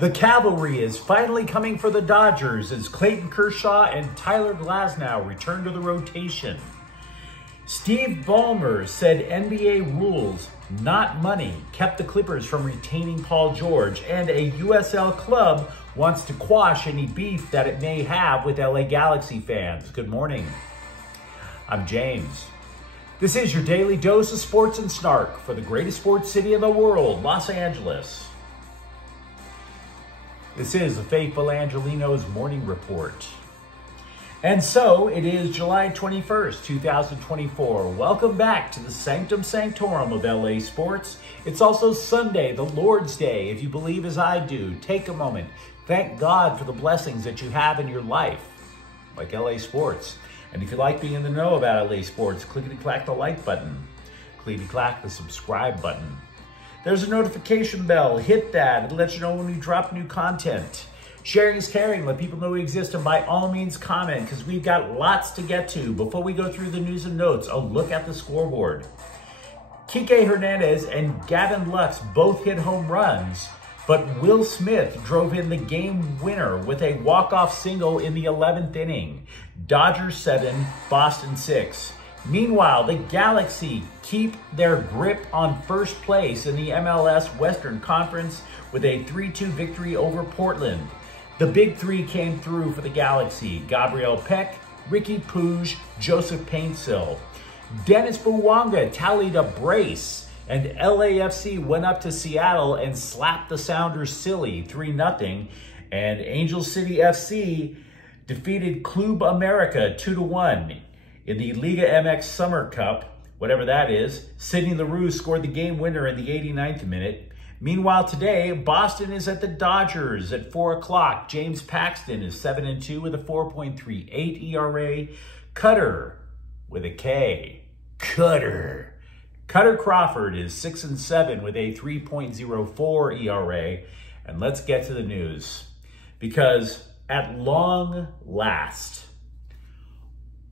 The cavalry is finally coming for the Dodgers as Clayton Kershaw and Tyler Glasnow return to the rotation. Steve Ballmer said NBA rules, not money, kept the Clippers from retaining Paul George, and a USL club wants to quash any beef that it may have with LA Galaxy fans. Good morning. I'm James. This is your daily dose of sports and snark for the greatest sports city in the world, Los Angeles. This is the faithful Angelenos morning report. And so it is July 21st, 2024. Welcome back to the Sanctum Sanctorum of LA sports. It's also Sunday, the Lord's Day. If you believe as I do, take a moment. Thank God for the blessings that you have in your life, like LA sports. And if you like being in the know about LA sports, clickety-clack the like button. Clickety-clack the subscribe button. There's a notification bell. Hit that. It lets you know when we drop new content. Sharing is caring. Let people know we exist. And by all means, comment, because we've got lots to get to. Before we go through the news and notes, a look at the scoreboard. Kike Hernandez and Gavin Lux both hit home runs, but Will Smith drove in the game winner with a walk-off single in the 11th inning. Dodgers 7, Boston 6. Meanwhile, the Galaxy keep their grip on first place in the MLS Western Conference with a 3-2 victory over Portland. The big three came through for the Galaxy: Gabriel Peck, Ricky Puig, Joseph Paintsil. Dennis Bouanga tallied a brace, and LAFC went up to Seattle and slapped the Sounders silly 3-0. And Angel City FC defeated Club America 2-1. In the Liga MX Summer Cup, whatever that is, Sidney LaRue scored the game winner in the 89th minute. Meanwhile, today, Boston is at the Dodgers at 4 o'clock. James Paxton is 7-2 with a 4.38 ERA. Cutter with a K. Cutter Crawford is 6-7 with a 3.04 ERA. And let's get to the news, because at long last,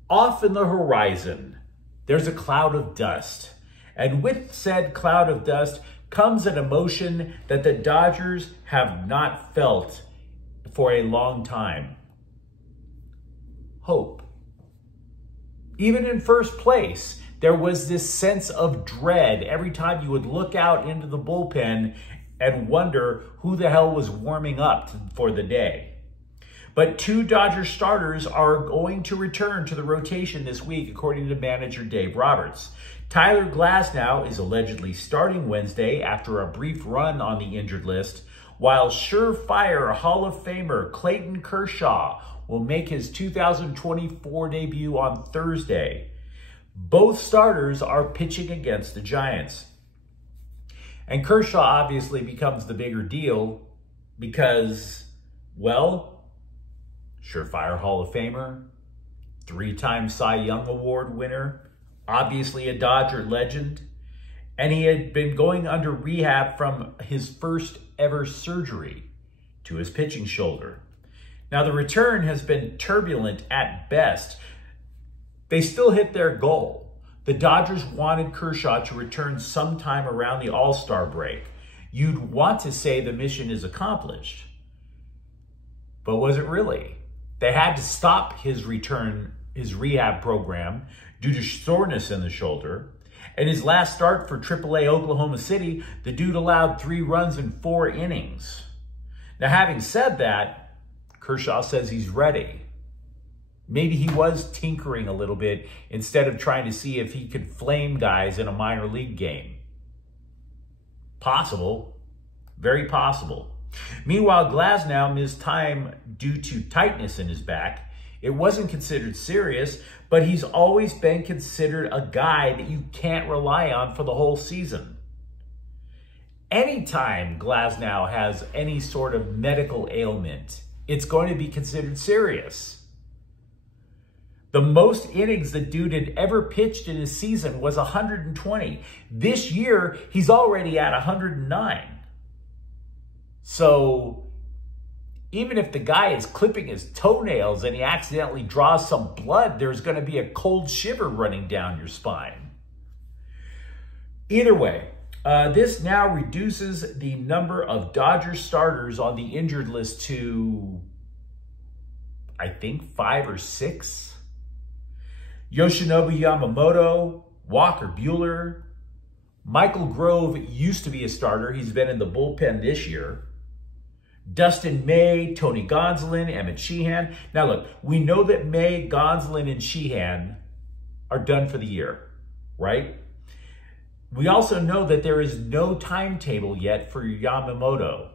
off in the horizon, there's a cloud of dust. And with said cloud of dust comes an emotion that the Dodgers have not felt for a long time. Hope. Even in first place, there was this sense of dread every time you would look out into the bullpen and wonder who the hell was warming up for the day. But two Dodger starters are going to return to the rotation this week, according to manager Dave Roberts. Tyler Glasnow is allegedly starting Wednesday after a brief run on the injured list, while surefire Hall of Famer Clayton Kershaw will make his 2024 debut on Thursday. Both starters are pitching against the Giants. And Kershaw obviously becomes the bigger deal because, well, surefire Hall of Famer, 3-time Cy Young Award winner, obviously a Dodger legend, and he had been going under rehab from his first ever surgery to his pitching shoulder. Now, the return has been turbulent at best. They still hit their goal. The Dodgers wanted Kershaw to return sometime around the All-Star break. You'd want to say the mission is accomplished. But was it really? They had to stop his rehab program due to soreness in the shoulder. And his last start for AAA Oklahoma City, the dude allowed 3 runs in 4 innings. Now, having said that, Kershaw says he's ready. Maybe he was tinkering a little bit instead of trying to see if he could flame guys in a minor league game. Possible. Very possible. Meanwhile, Glasnow missed time due to tightness in his back. It wasn't considered serious, but he's always been considered a guy that you can't rely on for the whole season. Anytime Glasnow has any sort of medical ailment, it's going to be considered serious. The most innings the dude had ever pitched in his season was 120. This year, he's already at 109. So even if the guy is clipping his toenails and he accidentally draws some blood, there's going to be a cold shiver running down your spine. Either way, This now reduces the number of Dodgers starters on the injured list to, I think, 5 or 6. Yoshinobu Yamamoto, Walker Buehler, Michael Grove used to be a starter. He's been in the bullpen this year. Dustin May, Tony Gonsolin, Emmett Sheehan. Now look, we know that May, Gonsolin, and Sheehan are done for the year, right? We also know that there is no timetable yet for Yamamoto.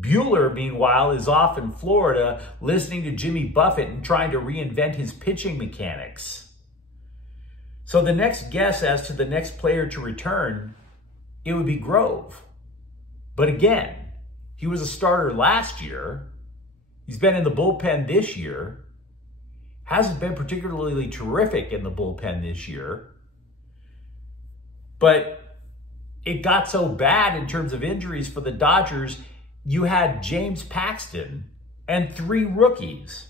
Buehler, meanwhile, is off in Florida listening to Jimmy Buffett and trying to reinvent his pitching mechanics. So the next guess as to the next player to return, it would be Grove. But again, he was a starter last year. He's been in the bullpen this year. Hasn't been particularly terrific in the bullpen this year. But it got so bad in terms of injuries for the Dodgers, you had James Paxton and 3 rookies.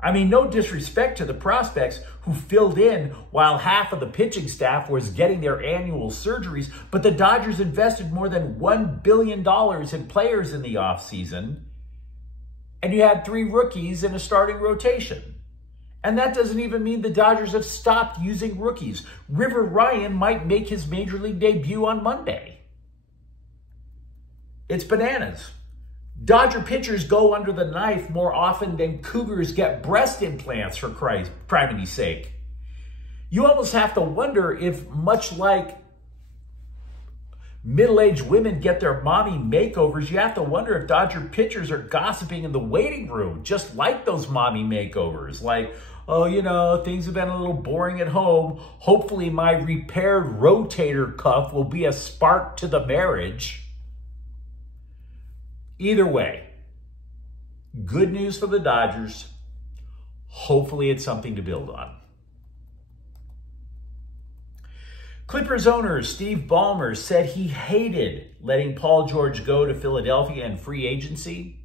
I mean, no disrespect to the prospects who filled in while half of the pitching staff was getting their annual surgeries, but the Dodgers invested more than $1 billion in players in the offseason, and you had 3 rookies in a starting rotation. And that doesn't even mean the Dodgers have stopped using rookies. River Ryan might make his major league debut on Monday. It's bananas. Dodger pitchers go under the knife more often than Cougars get breast implants, for Christ's sake. You almost have to wonder if, much like middle-aged women get their mommy makeovers, you have to wonder if Dodger pitchers are gossiping in the waiting room, just like those mommy makeovers. Like, oh, you know, things have been a little boring at home. Hopefully my repaired rotator cuff will be a spark to the marriage. Either way, good news for the Dodgers. Hopefully it's something to build on. Clippers owner Steve Ballmer said he hated letting Paul George go to Philadelphia in free agency,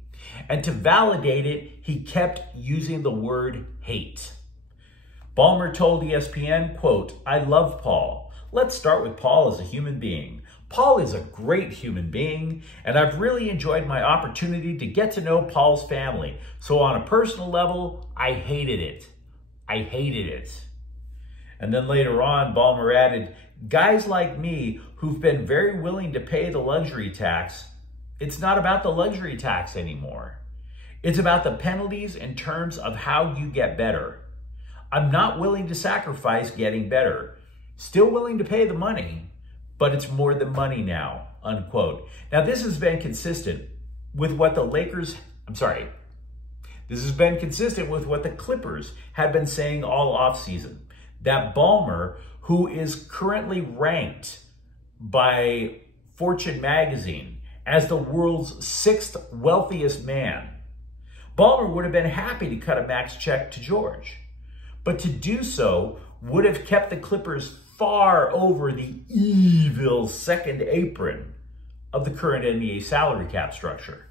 and to validate it, he kept using the word hate. Ballmer told ESPN, quote, "I love Paul. Let's start with Paul as a human being. Paul is a great human being, and I've really enjoyed my opportunity to get to know Paul's family. So on a personal level, I hated it. I hated it." And then later on, Ballmer added, "Guys like me who've been very willing to pay the luxury tax, it's not about the luxury tax anymore. It's about the penalties in terms of how you get better. I'm not willing to sacrifice getting better. Still willing to pay the money, but it's more than money now," unquote. Now, this has been consistent with what the Clippers had been saying all offseason. That Ballmer, who is currently ranked by Fortune magazine as the world's 6th wealthiest man, Ballmer would have been happy to cut a max check to George. But to do so would have kept the Clippers far over the evil second apron of the current NBA salary cap structure.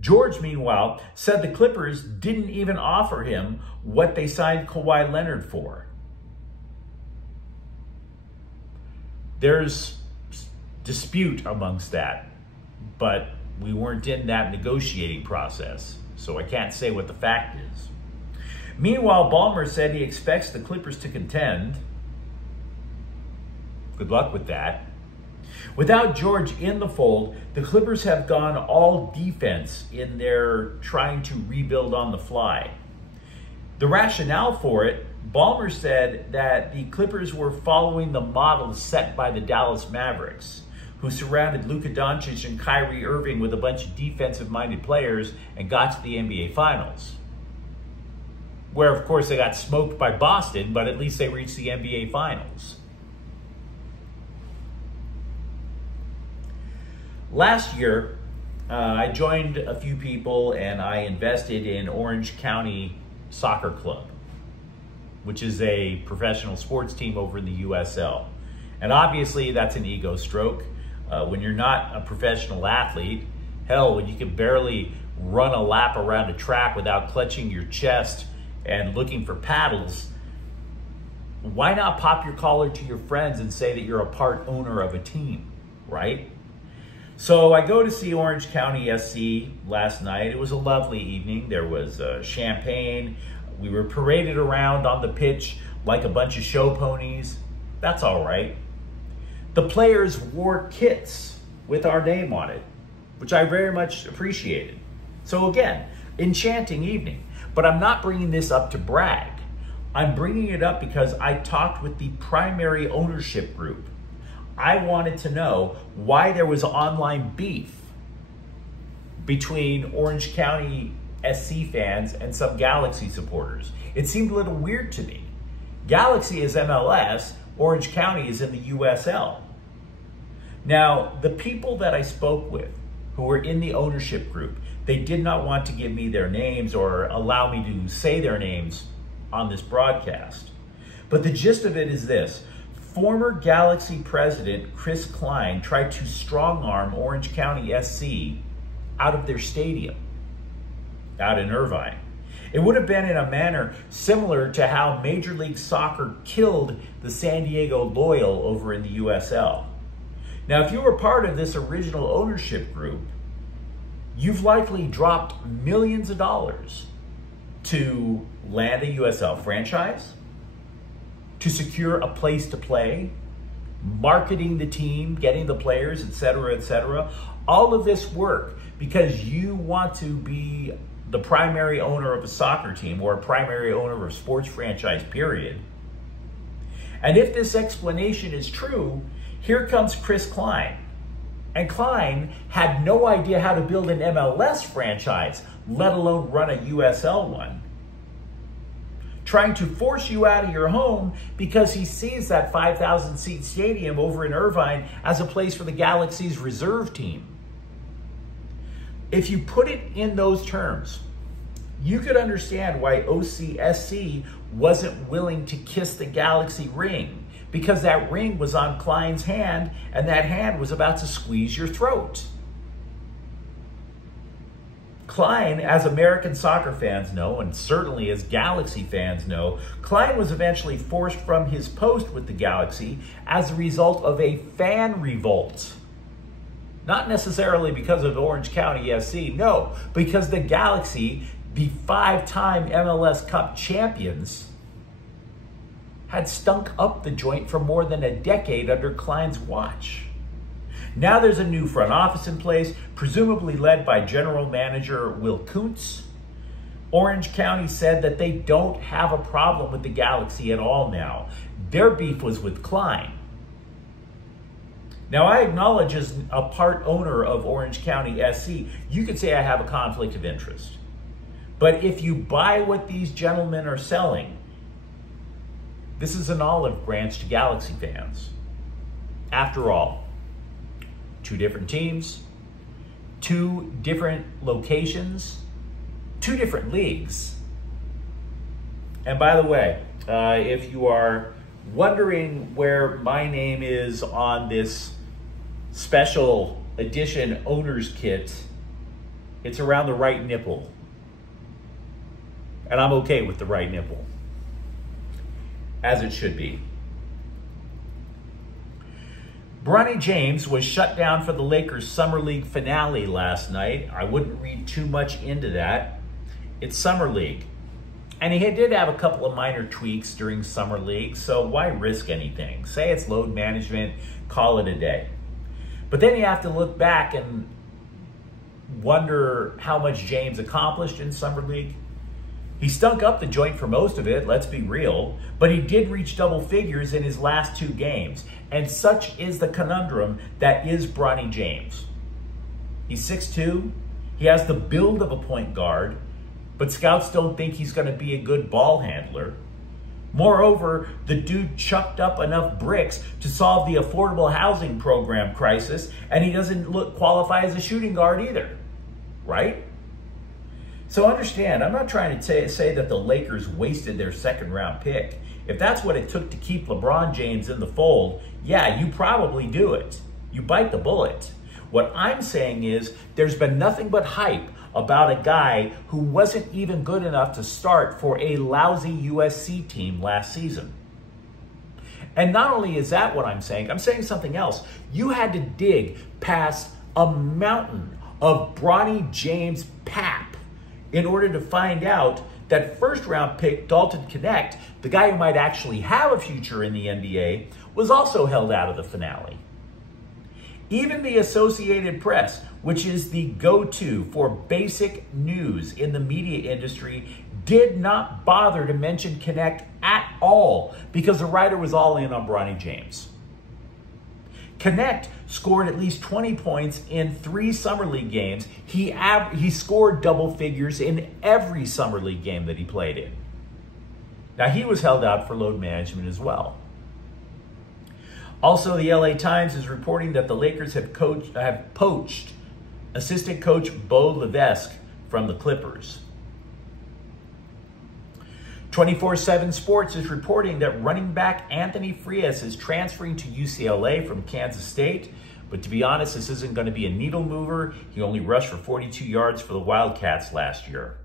George, meanwhile, said the Clippers didn't even offer him what they signed Kawhi Leonard for. There's dispute amongst that, but we weren't in that negotiating process, so I can't say what the fact is. Meanwhile, Ballmer said he expects the Clippers to contend. Good luck with that. Without George in the fold, the Clippers have gone all defense in their trying to rebuild on the fly. The rationale for it, Ballmer said that the Clippers were following the model set by the Dallas Mavericks, who surrounded Luka Doncic and Kyrie Irving with a bunch of defensive-minded players and got to the NBA Finals. Where, of course, they got smoked by Boston, but at least they reached the NBA Finals. Last year, I joined a few people and I invested in Orange County Soccer Club, which is a professional sports team over in the USL. And obviously that's an ego stroke. When you're not a professional athlete, hell, when you can barely run a lap around a track without clutching your chest and looking for paddles, why not pop your collar to your friends and say that you're a part owner of a team, right? So I go to see Orange County SC last night. It was a lovely evening. There was champagne. We were paraded around on the pitch like a bunch of show ponies. That's all right. The players wore kits with our name on it, which I very much appreciated. So again, enchanting evening. But I'm not bringing this up to brag. I'm bringing it up because I talked with the primary ownership group. I wanted to know why there was online beef between Orange County SC fans and some Galaxy supporters. It seemed a little weird to me. Galaxy is MLS, Orange County is in the USL. Now, the people that I spoke with who were in the ownership group, they did not want to give me their names or allow me to say their names on this broadcast. But the gist of it is this. Former Galaxy president Chris Klein tried to strong-arm Orange County SC out of their stadium, out in Irvine. It would have been in a manner similar to how Major League Soccer killed the San Diego Loyal over in the USL. Now, if you were part of this original ownership group, you've likely dropped millions of dollars to land a USL franchise, to secure a place to play, marketing the team, getting the players, etc., etc. All of this work because you want to be the primary owner of a soccer team or a primary owner of a sports franchise, period. And if this explanation is true, here comes Chris Klein. And Klein had no idea how to build an MLS franchise, let alone run a USL one. Trying to force you out of your home because he sees that 5,000 seat stadium over in Irvine as a place for the Galaxy's reserve team. If you put it in those terms, you could understand why OCSC wasn't willing to kiss the Galaxy ring, because that ring was on Klein's hand and that hand was about to squeeze your throat. Klein, as American soccer fans know, and certainly as Galaxy fans know, Klein was eventually forced from his post with the Galaxy as a result of a fan revolt. Not necessarily because of Orange County SC, no, because the Galaxy, the 5-time MLS Cup champions, had stunk up the joint for more than a decade under Klein's watch. Now there's a new front office in place, presumably led by General Manager Will Kuntz. Orange County said that they don't have a problem with the Galaxy at all now. Their beef was with Klein. Now, I acknowledge as a part owner of Orange County SC, you could say I have a conflict of interest. But if you buy what these gentlemen are selling, this is an olive branch to Galaxy fans. After all, 2 different teams, 2 different locations, 2 different leagues. And by the way, if you are wondering where my name is on this special edition owner's kit, it's around the right nipple. And I'm okay with the right nipple, as it should be. Bronny James was shut down for the Lakers Summer League finale last night. I wouldn't read too much into that. It's Summer League. And he did have a couple of minor tweaks during Summer League, so why risk anything? Say it's load management, call it a day. But then you have to look back and wonder how much James accomplished in Summer League. He stunk up the joint for most of it, let's be real, but he did reach double figures in his last 2 games. And such is the conundrum that is Bronny James. He's 6'2", he has the build of a point guard, but scouts don't think he's going to be a good ball handler. Moreover, the dude chucked up enough bricks to solve the affordable housing program crisis, and he doesn't qualify as a shooting guard either, right? So understand, I'm not trying to say that the Lakers wasted their 2nd round pick. If that's what it took to keep LeBron James in the fold, yeah, you probably do it. You bite the bullet. What I'm saying is there's been nothing but hype about a guy who wasn't even good enough to start for a lousy USC team last season. And not only is that what I'm saying something else. You had to dig past a mountain of Bronny James pap in order to find out that first-round pick Dalton Knecht, the guy who might actually have a future in the NBA, was also held out of the finale. Even the Associated Press, which is the go-to for basic news in the media industry, did not bother to mention Knecht at all because the writer was all in on Bronny James. Knecht scored at least 20 points in 3 Summer League games. He scored double figures in every Summer League game that he played in. Now, he was held out for load management as well. Also, the LA Times is reporting that the Lakers have poached assistant coach Bo Levesque from the Clippers. 24/7 Sports is reporting that running back Anthony Frias is transferring to UCLA from Kansas State. But to be honest, this isn't going to be a needle mover. He only rushed for 42 yards for the Wildcats last year.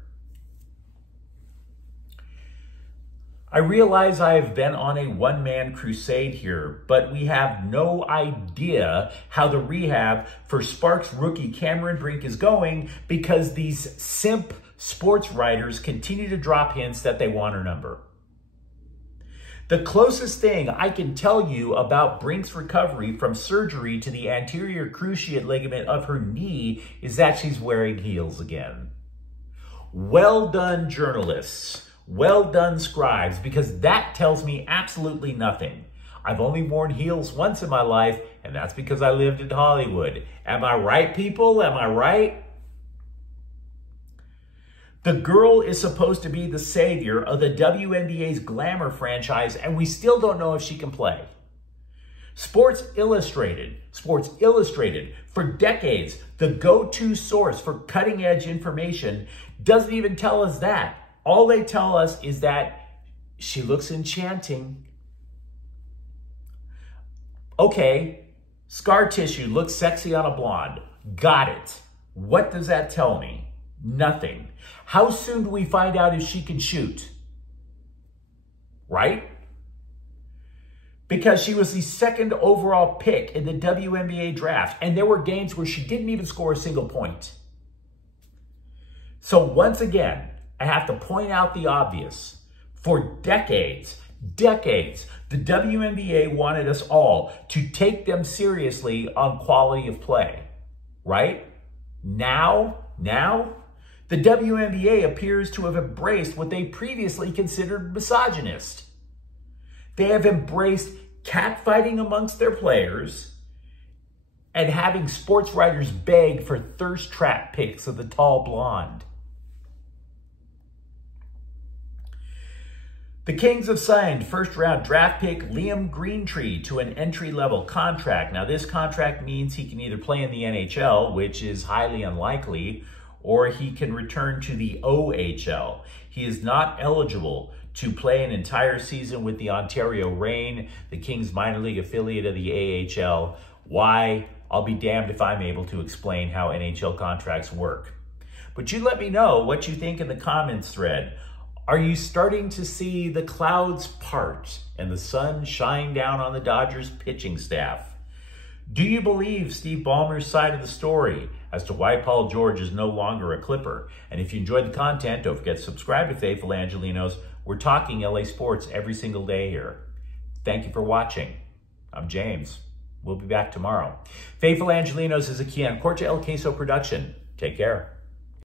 I realize I've been on a one-man crusade here, but we have no idea how the rehab for Sparks rookie Cameron Brink is going because these simp sports writers continue to drop hints that they want her number. The closest thing I can tell you about Brink's recovery from surgery to the anterior cruciate ligament of her knee is that she's wearing heels again. Well done, journalists. Well done, scribes, because that tells me absolutely nothing. I've only worn heels once in my life, and that's because I lived in Hollywood. Am I right, people? Am I right? The girl is supposed to be the savior of the WNBA's glamour franchise, and we still don't know if she can play. Sports Illustrated, for decades, the go-to source for cutting-edge information, doesn't even tell us that. All they tell us is that she looks enchanting. Okay, scar tissue looks sexy on a blonde. Got it. What does that tell me? Nothing. How soon do we find out if she can shoot? Right? Because she was the 2nd overall pick in the WNBA draft, and there were games where she didn't even score a single point. So once again, I have to point out the obvious. For decades, the WNBA wanted us all to take them seriously on quality of play, right? Now, the WNBA appears to have embraced what they previously considered misogynist. They have embraced catfighting amongst their players and having sports writers beg for thirst trap pics of the tall blonde. The Kings have signed first-round draft pick Liam Greentree to an entry-level contract. Now, this contract means he can either play in the NHL, which is highly unlikely, or he can return to the OHL. He is not eligible to play an entire season with the Ontario Reign, the Kings minor league affiliate of the AHL. Why? I'll be damned if I'm able to explain how NHL contracts work. But you let me know what you think in the comments thread. Are you starting to see the clouds part and the sun shine down on the Dodgers pitching staff? Do you believe Steve Ballmer's side of the story as to why Paul George is no longer a Clipper? And if you enjoyed the content, don't forget to subscribe to Faithful Angelenos. We're talking LA sports every single day here. Thank you for watching. I'm James. We'll be back tomorrow. Faithful Angelenos is a Kian Corte El Queso production. Take care.